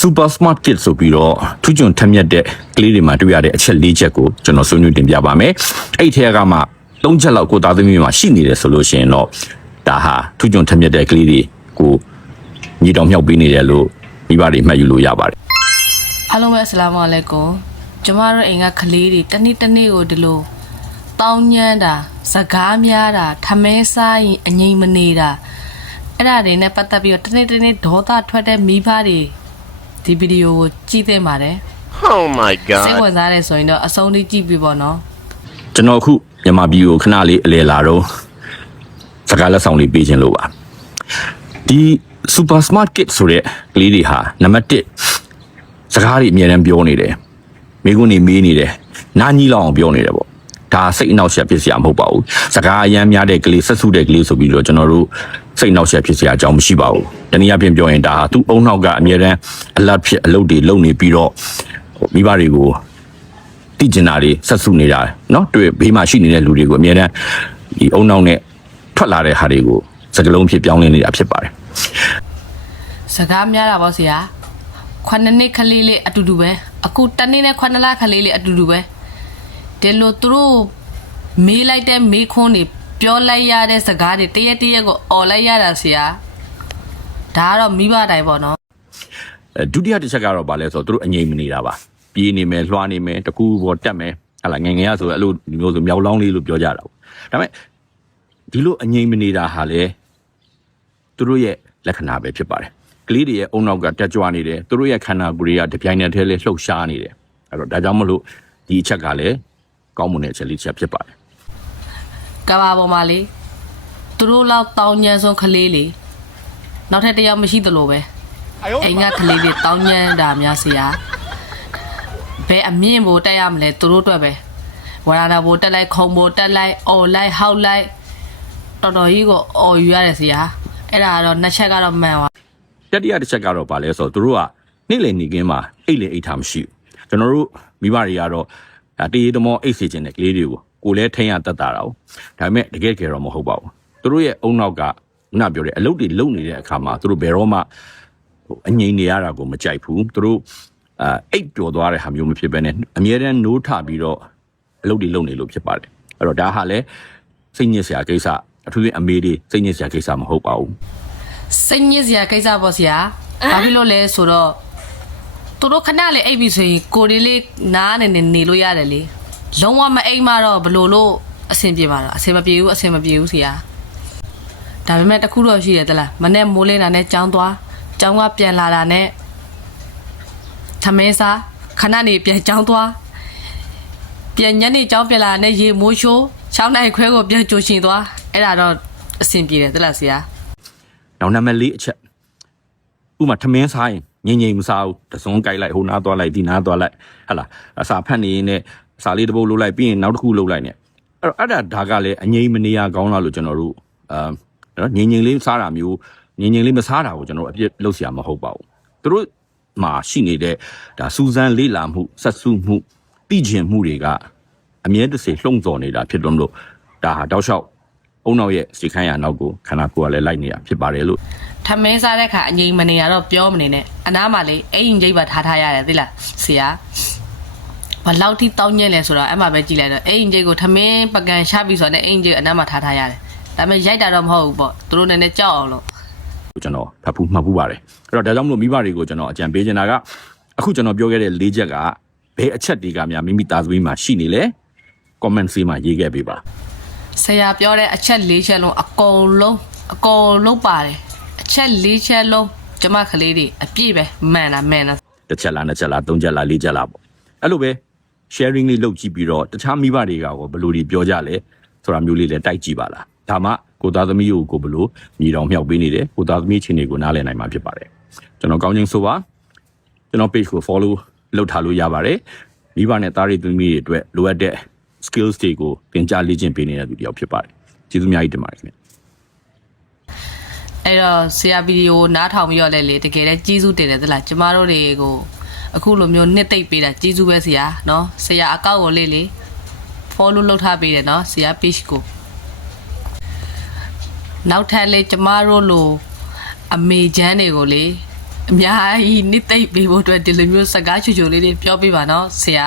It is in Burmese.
super smart kids ဆိုပြီးတော့ထူးချွန်ထက်မြက်တဲ့ကလေးတွေမှာတွေ့ရတဲ့အချက်၄ချက်ကိုကျွန်တော်ဆွေးနွေးတင်ပြပါမယ်အဲ့ဒီထဲကမှ၃ချက်လောက်ကိုသားသမီးမှာရှိနေတယ်ဆိုလို့ရှိရင်တော့ဒါဟာထူးချွန်ထက်မြက်တဲ့ကလေးတွေကိုညီတော်မြောက်ပေးနေတယ်လို့မိဘတွေမှတ်ယူလို့ရပါတယ်အားလုံးပဲအစ္စလာမ်အလိုင်ကွမ်ကျမတို့အိမ်ကကလေးတွေတနေ့ကိုဒီလိုတောင်းညမ်းတာစကားများတာထမဲစားရင်အငြိမ်မနေတာအဲ့ဒါတွေနဲ့ပတ်သက်ပြီးတော့တနေ့ဒေါသထွက်တဲ့မိဘတွေဒီဗီဒီယိုကိုကြည့်သင့်ပါတယ် Oh my god စိတ်ဝင်စားတယ်ဆိုရင်တော့အဆုံးထိကြည့်ပြီးပေါ့နော်ကျွန်တော်အခုမြန်မာပြည်ကိုခဏလေးအလဲလာတော့စကားလက်ဆောင်လေးပေးခြင်းလို့ပါဒီ super smart kids ဆိုတဲ့ကလေးတွေဟာနံပါတ်1စကားတွေအများအားပြောနေတယ်မိကုန်းနေမေးနေတယ်နားကြီးလောက်အောင်ပြောနေတယ်ပေါ့ဒါစိတ်အနှောက်အယှက်ဖြစ်စရာမဟုတ်ပါဘူးစကားအယမ်းများတဲ့ကလေးဆက်စုတဲ့ကလေးဆိုပြီးတော့ကျွန်တော်တို့စိတ်နှောက်အယှက်ဖြစ်စရာအကြောင်းမရှိပါဘူးတနည်းအားဖြင့်ပြောရင်ဒါဟာသူ့အုံနောက်ကအများအားအလတ်ဖြစ်အလုပ်တွေလုပ်နေပြီးတော့မိဘတွေကိုတိကျင်တာတွေဆက်စုနေတာเนาะတွေ့ဘေးမှာရှိနေတဲ့လူတွေကိုအများအားဒီအုံနောက်နဲ့ထွက်လာတဲ့ဟာတွေကိုစကလုံးဖြစ်ပြောင်းလဲနေတာဖြစ်ပါတယ်စကားများတာပေါ့ဆရာ9နှစ်ကလေးလေးအတူတူပဲအခုတနေ့နဲ့9လကလေးလေးအတူတူပဲဒီလိုသူတို့မေးလိုက်တဲ့မေးခွန်းတွေပြောလိုက်ရတဲ့စကားတွေတရက်ကိုអော်လိုက်ရတာဆရာဒါကတော့မိဘတိုင်းပေါ့နော်ဒုတိယတစ်ချက်ကတော့ဗာလဲဆိုတော့သူတို့အငြိမ်မနေတာပါပြေးနေမယ်လွှားနေမယ်တကူပေါ်တက်မယ်ဟလာငငယ်ရဆိုအဲ့လိုမျိုးဆိုမြောက်လောင်းလေးလို့ပြောကြတာပေါ့ဒါပေမဲ့ဒီလိုအငြိမ်မနေတာဟာလေသူတို့ရဲ့လက္ခဏာပဲဖြစ်ပါတယ်ကလေးတွေရဲ့အုံနောက်ကတက်ကြွနေတယ်သူတို့ရဲ့ခန္ဓာကိုယ်တွေကတပြိုင်နက်တည်းလေးလှုပ်ရှားနေတယ်အဲ့တော့ဒါကြောင့်မလို့ဒီအချက်ကလည်းကောင်းမွန်တဲ့အချက်လေးချက်ဖြစ်ပါတယ်ကဘာပေါ်မှာလေသူတို့လောက်တောင်းညံဆုံးကလေးလေနောက်ထပ်တစ်ယောက်မရှိသလိုပဲအိမ်ကကလေးတွေတောင်းညံတာများဆရာဘယ်အမြင့်ဘို့တက်ရမလဲသူတို့အတွက်ပဲဝရဏဘို့တက်လိုက်ခုံဘို့တက်လိုက်အော်လိုက်ဟောက်လိုက်တော်တော်ကြီးကိုအော်ယူရတယ်ဆရာအဲ့ဒါကတော့နှစ်ချက်ကတော့မှန်ပါတတိယတစ်ချက်ကတော့ဗာလဲဆိုတော့သူတို့ကနေ့လည်နေခင်းမှာအိတ်လေအိတ်ထားမရှိဘူးကျွန်တော်တို့မိဘတွေကတော့တရေတမောအိတ်စေခြင်းတဲ့ကလေးတွေကိုကိုလည်းထိန်ရတတ်တာတော့ဒါပေမဲ့တကယ်တော့မဟုတ်ပါဘူးသူတို့ရဲ့အုံနောက်ကခုနပြောတဲ့အလုပ်တွေလုပ်နေတဲ့အခါမှာသူတို့ဘယ်တော့မှအငြိမ်နေရတာကိုမကြိုက်ဘူးသူတို့အိတ်ပျော်သွားတဲ့ဟာမျိုးမဖြစ်ဘဲနဲ့အမြဲတမ်းနိုးထပြီးတော့အလုပ်တွေလုပ်နေလို့ဖြစ်ပါတယ်အဲ့တော့ဒါဟာလည်းစိတ်ညစ်စရာကိစ္စအထူးသဖြင့်အမေတွေစိတ်ညစ်စရာကိစ္စမဟုတ်ပါဘူးစိတ်ညစ်စရာကိစ္စပေါ့ဆရာဘာဖြစ်လို့လဲဆိုတော့သူတို့ခဏလေးအိပ်ပြီးဆိုရင်ကိုရီလေးနားနေလို့ရတယ်လေလုံးဝမအိပ်မှတော့ဘလို့လို့အဆင်ပြေပါတော့အဆင်မပြေဘူးဆရာဒါပေမဲ့တခုတော့ရှိတယ်သလားမနေ့မိုးလင်းတာနဲ့ကြောင်းသွားကြောင်းကပြန်လာတာနဲ့ထမင်းစားခဏနေပြန်ကြောင်းသွားပြန်ညနေကြောင်းပြန်လာတဲ့ရေမိုးရှိုး6နိုင်ခွဲကိုပြန်ကြိုရှင်သွားအဲ့ဒါတော့အဆင်ပြေတယ်သလားဆရာနောက်နံပါတ်၄အချက်ဥမာထမင်းစားရင်ငြိမ်မစားဘူးတစုံကြိုက်လိုက်ဟိုနားသွားလိုက်ဒီနားသွားလိုက်ဟလာအစာဖတ်နေရင်အစာလေးတစ်ပုတ်လှုပ်လိုက်ပြီးရင်နောက်တစ်ခုလှုပ်လိုက်နေအဲ့ဒါကလည်းအငြိမ်မနေရကောင်းလားလို့ကျွန်တော်တို့နော်ငြိမ်လေးစားတာမျိုးငြိမ်လေးမစားတာကိုကျွန်တော်အပြစ်လုပ်เสียမှာမဟုတ်ပါဘူးသူတို့မှာရှိနေတဲ့ဒါစူးစမ်းလေးလာမှုဆက်စုမှုသိကျင်မှုတွေကအမြဲတစေလှုံ့ဆော်နေတာဖြစ်လို့ဒါဟာတောက်လျှောက်အုံနောက်ရဲ့စိတ်ခိုင်းရနောက်ကိုခန္ဓာကိုယ်ကလည်းလိုက်နေတာဖြစ်ပါတယ်လို့ထမင်းစားတဲ့ခါအငြိမ်မနေရတော့ပြောမနေနဲ့အနားမှာလေအိမ်ကြီးပါထားရတယ်သိလားဆရာဘလောက်ထိတောင်းညက်လဲဆိုတော့အဲ့မှာပဲကြည့်လိုက်တော့အိမ်ကြီးကိုထမင်းပကံချပြီးဆိုတော့အိမ်ကြီးအနားမှာထားရတယ်ဒါပေမဲ့ရိုက်တာတော့မဟုတ်ဘူးပေါ့သူတို့လည်းကြောက်အောင်လို့ကျွန်တော်ဖတ်ဖူးမှတ်ဖူးပါတယ်အဲ့တော့ဒါကြောင့်မလို့မိဘတွေကိုကျွန်တော်အကြံပေးချင်တာကအခုကျွန်တော်ပြောခဲ့တဲ့၄ချက်ကဘယ်အချက်တွေကများမိမိသားသမီးမှာရှိနေလဲ comment ဆေးမှာရေးခဲ့ပေးပါဆရာပြောတဲ့အချက်၄ချက်လုံးအကုန်လုံးပါတယ်အချက်၄ချက်လုံးကျမကလေးတွေအပြည့်ပဲမှန်လားတစ်ချက်လားနှစ်ချက်လားသုံးချက်လားလေးချက်လားပေါ့အဲ့လိုပဲ sharing လေးလုပ်ကြည့်ပြီးတော့တခြားမိဘတွေကဘယ်လိုတွေပြောကြလဲဆိုတာမျိုးလေးလည်းတိုက်ကြည့်ပါလားဒါမှကိုသားသမီးကိုဘယ်လိုညီတော်မြောက်ပေးနေတယ်ကိုသားသမီးချင်းတွေကိုနားလည်နိုင်မှာဖြစ်ပါတယ်ကျွန်တော်ကောင်းချင်းဆိုပါကျွန်တော် page ကို follow လုပ်ထားလို့ရပါတယ်မိဘနဲ့သားရီသမီးတွေအတွက်လိုအပ်တဲ့ skills တွေကိုသင်ကြားလေ့ကျင့်ပေးနေတဲ့သူတယောက်ဖြစ်ပါတယ်ကျေးဇူးအများကြီးတင်ပါတယ်ခင်ဗျအဲ့တော့ဆရာဗီဒီယိုနားထောင်ပြီးတော့လေတကယ်လည်းကျေးဇူးတင်တယ်သလားကျမတို့တွေကိုအခုလိုမျိုးနှစ်သိမ့်ပေးတာကျေးဇူးပဲဆရာနော်ဆရာအကောင့်ကိုလေ follow လုပ်ထားပေးတယ်နော်ဆရာ page ကိုနောက်ထပ်လေကျမတို့လိုအမေချမ်းတွေကိုလေ အများကြီးနှစ်သိမ့်ပေးဖို့အတွက်ဒီလိုမျိုးစကားချူချူလေးတွေပြောပြပါနော်ဆရာ